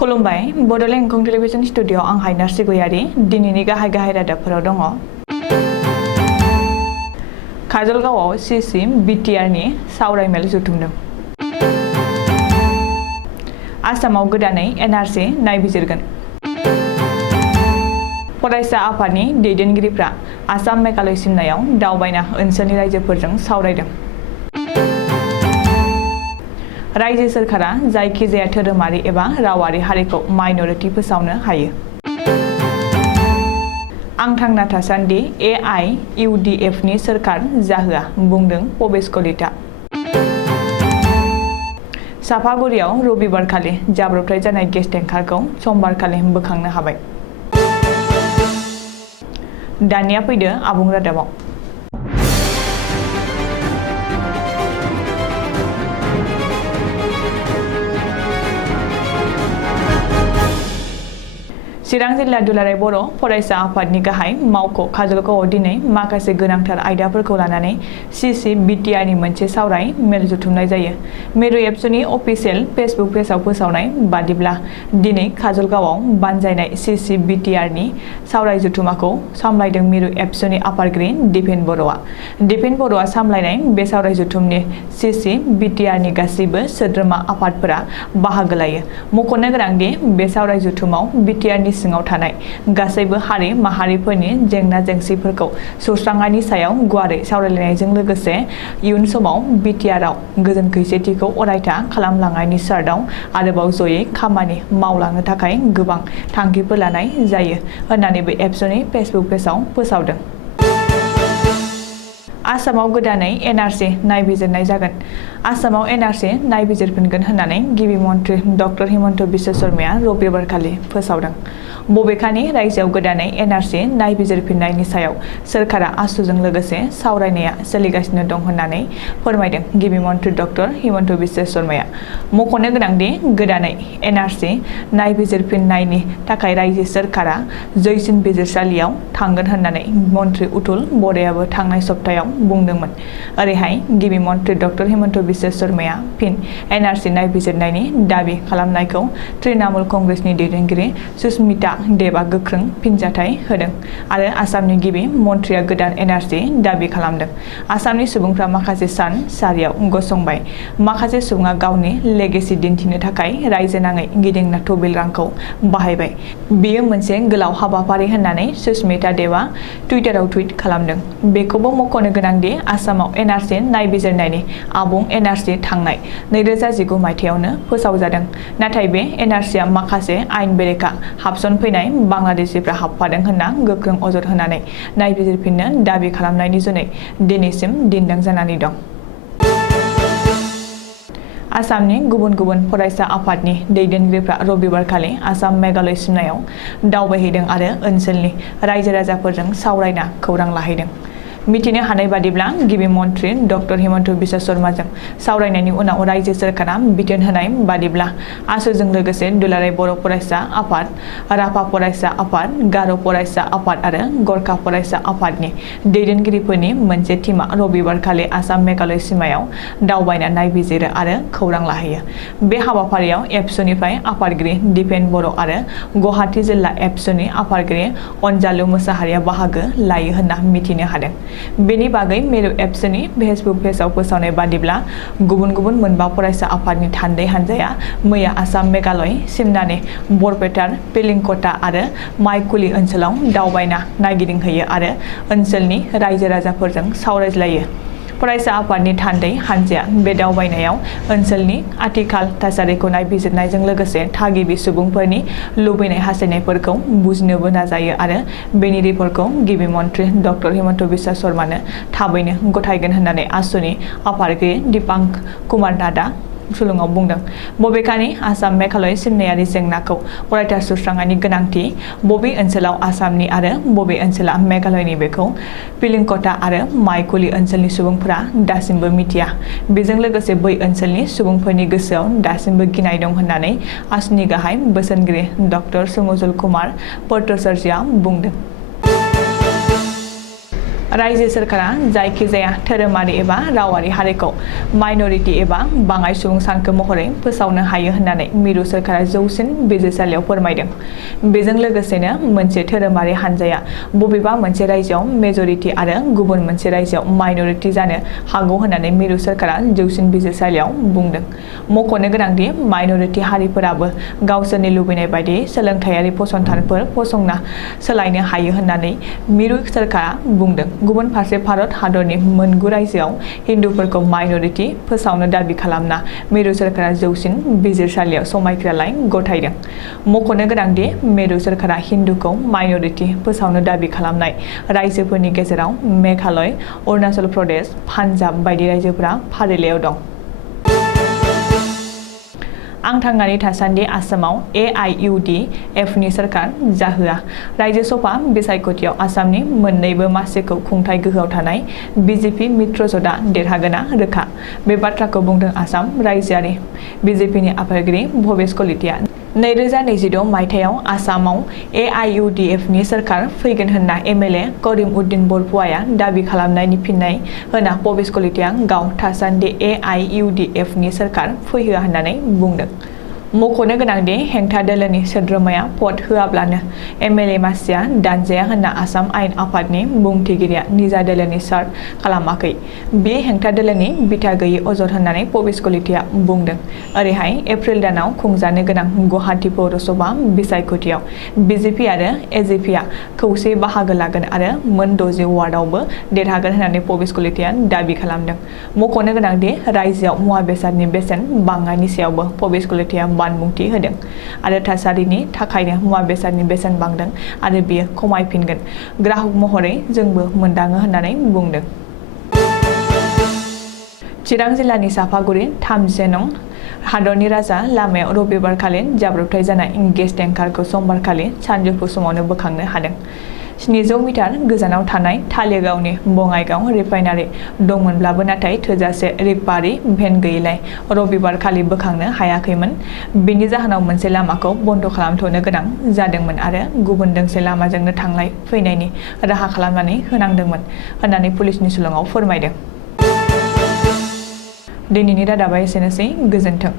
खुलुमबाय Bodoland एंखं television studio आं हायनार्सि गयारि दिनैनि गाहाय रादाबफोराव दङ। काजलगावआव सिसि बिटिआरनि सावरायमेल जुथुमदों। आसामाव गोदानै एनआरसि नायबिजिरगोन। फरायसा आफादनि दैदेनगिरिफ्रा आसाम मेघालय सिमनायाव दावबायना ओनसोलनि रायजोफोरजों सावरायदों। रायजो सोरखारा जायखिजाया धोरोमारि एबा रावारि हारिखौ माइनरिटि फोसावनो हायो। आं थांना थासान्दि AIUDFनि सोरखार जाहोआ बुंदों प्रबेश कलिता। साफागुरियाव रबिबारखालि जाब्रबथाय जानाय गेस टेंकारखौ समबारखालि बोखांनो हाबाय। दानिया फैदो आबुं रादाबाव। चिरां जिल्ला दुलाराय बर' फरायसा आफादनि गाहाय मावख' काजलगावआव दिनै माखासे गोनांथार आयदाफोरखौ लानानै सिसि बिटिआरनि मोनसे सावराय मेल जुथुमनाय जायो। मिरु एबसुनि अफिसियेल फेसबुक पेजआव फोसावनाय बादिब्ला दिनै काजलगावआव बानजायनाय सिसि बिटिआरनि सावराय जुथुमाखौ सामलायदों मिरु एबसुनि आफादगिरि दिपेन बर'आ। दिपेन बर'आ सामलायनाय बे सावराय जुथुमनि सिसि बिटिआरनि गासैबो सोद्रोमा आफादफोरा बाहागो लायो। मख'नो गोनांदि बे सावराय जुथुमाव बिटिआरनि सिङाव थानाय गासैबो हारि माहारिफोरनि जेंना जेंसिफोरखौ सुस्रांनायनि सायाव गुवारै सावरायलायनायजों लोगोसे इयुन समाव बिटिआरआव गोजोन खौसेथिखौ अरायथा खालामलांनायनि सार्टआव आरोबाव जयै खामानि मावलांनो थाखाय गोबां थांखिफोर लानाय जायो होननानै बे एबसुनि फेसबुक पेजआव फोसावदों। आसामाव गोदानै एनआरसि नायबिजिरनाय जागोन। आसामाव एनआरसि नायबिजिरफिनगोन होननानै गिबि मन्थ्रि डक्टर हिमन्त बिश्व शर्माया रबिबारखालि फोसावदों। बबेखानि रायजोआव गोदानै एनआरसि नायबिजिरफिननायनि सायाव सोरखारा आसुजों लोगोसे सावरायनाया सोलिगासिनो दं होननानै फोरमायदों गिबि मन्थ्रि डक्टर हिमन्त बिश्व शर्माया। मख'नो गोनांदि गोदानै एनआरसि नायबिजिरफिननायनि थाखाय रायजो सोरखारा जैसिन बिजिरसालियाव थांगोन होननानै मन्थ्रि उथुल बर'आबो थांनाय सप्तायाव बुंदोंमोन। ओरैहाय गिबि मन्थ्रि डक्टर हिमन्त बिश्व शर्माया फिन एनआरसि नायबिजिरनायनि दाबि खालामनायखौ तृणमूल कंग्रेसनि दैदेनगिरि सुस्मिता देबआ गोख्रों फिनजाथाय होदों आरो आसामनि गिबि मन्थ्रिया गोदान एनआरसि दाबि खालामदों। आसामनि सुबुंफ्रा माखासे सान सारियाव गसंबाय। माखासे सुबुङा गावनि लेगेसि दिन्थिनो थाखाय रायजो नाङै गिदिंना थबिल रांखौ बाहायबाय। बेयो मोनसे गोलाव हाबाफारि होननानै सुस्मिता देबआ टुइटाराव टुइट खालामदों। बेखौबो मख'नो गोनांदि आसामाव एनआरसि नायबिजिरनायनि आबुं एनआरसि थांनाय 2019 मायथाइयावनो फोसावजादों। नाथाय बे एनआरसिआ माखासे आयेन बेरेखा हाबसनफैनाय बांलादेशिफ्रा हाबफादों होनना गोख्रों अजद होनानै नायबिजिरफिननो दाबि खालामनायनि जुनै दिनैसिम दिन्दां जानानै दं। आसामनि गुबुन गुबुन फरायसा आफादनि दैदेनगिरिफ्रा रबिबारखालि आसाम मेघालय सिमनायाव दावबायहैदों आरो ओनसोलनि रायजो राजाफोरजों सावरायना खौरां लाहैदों। मिथिनो हानाय बादिब्ला गिबि मन्थ्रि डक्टर हिमन्त बिश्व शर्माजों सावरायनायनि उनाव रायजो सोरखारा बिथोन होनाय बादिब्ला आसुजों लोगोसे दुलाराय बर' फरायसा आफाद, राभा फरायसा आफाद, गार' फरायसा आफाद आरो गरखा फरायसा आफादनि दैदेनगिरिफोरनि मोनसे टीमा रबिबारखालि आसाम मेघालय सिमायाव दावबायना नायबिजिरो आरो खौरां लाहैयो। बे हाबाफारियाव एबसुनिफ्राय आफादगिरि दिपेन बर' आरो गुवाहाटी जिल्ला एबसुनि आफादगिरि अनजालु मोसाहारिया बाहागो लायो होनना मिथिनो हादों। बेनि बागै मिरु एबसुनि फेसबुक पेजआव फोसावनाय बादिब्ला गुबुन गुबुन मोनबा फरायसा आफादनि थान्दै हान्जाया मैया आसाम मेघालय सिमनानि बरपेटार, पिलिंकटा आरो माइकुलि ओनसोलाव दावबायना नायगिदिंहैयो आरो ओनसोलनि रायजो राजाफोरजों सावरायज्लायो। फरायसा आफादनि थान्दै हान्जाया बे दावबायनायाव ओनसोलनि आथिखाल थासारिखौ नायबिजिरनायजों लोगोसे थागिबि सुबुंफोरनि लुबैनाय हास्थायनायफोरखौ बुजिनोबो नाजायो आरो बेनि रिपर्टखौ गिबि मन्थ्रि डक्टर हिमन्त बिश्व शर्मानो थाबैनो गथायगोन होननानै आसुनि आफादगिरि दिपांक कुमार नाथआ सुलुङाव बुंदों। बबेखानि आसाम मेघालय सिमनायारि जेंनाखौ अरायथा सुस्रांनायनि गोनांथि, बबे ओनसोलाव आसामनि आरो बबे ओनसोला मेघालयनि बेखौ पिलिंकटा आरो माइकुलि ओनसोलनि सुबुंफोरा दासिमबो मिथिया। बेजों लोगोसे बै ओनसोलनि सुबुंफोरनि गोसोआव दासिमबो गिनाय दं होननानै आसुनि गाहाय बोसोनगिरि डक्टर सुमजुल कुमार पट्टचार्यआ बुंदों। रायजो सोरखारा जायखिजाया धोरोमारि एबा रावारि हारिखौ माइनरिटि एबा बाङाइ सुबुं सानखो महरै फोसावनो हायो होननानै मिरु सोरखारा जौसिन बिजिरसालियाव फोरमायदों। बेजों लोगोसेनो मोनसे धोरोमारि हानजाया बबेबा मोनसे रायजोआव मेजरिटि आरो गुबुन मोनसे रायजोआव माइनरिटि जानो हागौ होननानै मिरु सोरखारा जौसिन बिजिरसालियाव बुंदों। मख'नो गोनांदि माइनरिटि हारिफोराबो गावसोरनि लुबैनाय बायदि सोलोंथायारि फसंथानफोर फसंना सोलायनो हायो होननानै मिरु सोरखारा बुंदों। गुबुन फारसे भारत हादरनि मोनगु रायजोआव हिन्दुफोरखौ माइनरिटि फोसावनो दाबि खालामना मिरु सोरखारा जौसिन बिजिरसालियाव समायखिरालाय गथायदों। मख'नो गोनांदि मिरु सोरखारा हिन्दुखौ माइनरिटि फोसावनो दाबि खालामनाय रायजोफोरनि गेजेराव मेघालय, अरुणाचल प्रदेश, पान्जाब बायदि रायजोफोरा फारिलाइयाव दं। आं थांनानै थासान्दि आसामाव AIUDFनि सोरखार जाहोआ। रायजो सभा बिसायख'थियाव आसामनि मोन्नैबो मासिखौ खुंथाय गोहोआव थानाय BJP मित्रजोंटआ देरहागोना रोखा। बे बाथ्राखौ बुंदों आसाम रायजोआरि BJPनि आफादगिरि भबेश कलिताया। 2026 मायथाइयाव आसामाव AIUDFनि सोरखार फैगोन होनना MLA करिम उद्दिन बरपुआया दाबि खालामनायनि फिननाय होना भबेश कलिताया गाव थासान्दि AIUDFनि सोरखार फैहोआ होननानै बुंदों। मख'नो गोनांदि हेंथा दोलोनि सोद्रोमाया भट होआब्लानो MLA मासिया दानजाया होनना आसाम आयेन आफादनि बुंथिगिरिया निजा दोलोनि सार्ट खालामाखै। बे हेंथा दोलोनि बिथा गैयै अजद होननानै भबेश कलिताया बुंदों। ओरैहाय एप्रिल दानाव खुंजानो गोनां गुवाहाटी पौरसभा बिसायख'थियाव BJP आरो AJPआ खौसे बाहागो लागोन आरो मोन 60 वार्डआवबो देरहागोन होननानै भबेश कलिताया दाबि खालामदों। मख'नो गोनांदि रायजोआव मुवा बेसादनि बेसेन बांनायनि सायावबो भबेश कलिताया बानबुंथि होदों आरो थासारिनि थाखायनो मुवा बेसादनि बेसेन बांदों आरो बेयो खमायफिनगोन। ग्राहक महरै जोंबो मोनदाङो होननानै बुंदों। चिरां जिल्लानि सापागुरि 30 नं हादरनि राजा लामायाव रबिबारखालि जाब्रबथाय जानाय गेस टेंकारखौ समबारखालि सानजौफु समावनो बोखांनो हादों। 700 मिटार गोजानाव थानाय थालिगावनि बङाइगाव रिफाइनारि दंमोनब्लाबो नाथाय थोजासे रिकभारि भेन गैयैलाय रबिबारखालि बोखांनो हायाखैमोन। बेनि जाहोनाव मोनसे लामाखौ बन्द खालामथ'नो गोनां जादोंमोन आरो गुबुन दोंसे लामाजोंनो थांलाय फैनायनि राहा खालामनानै होनांदोंमोन होननानै पुलिसनि सुलुङाव फोरमायदों। दिनैनि रादाबा एसेनोसै। गोजोन्थों।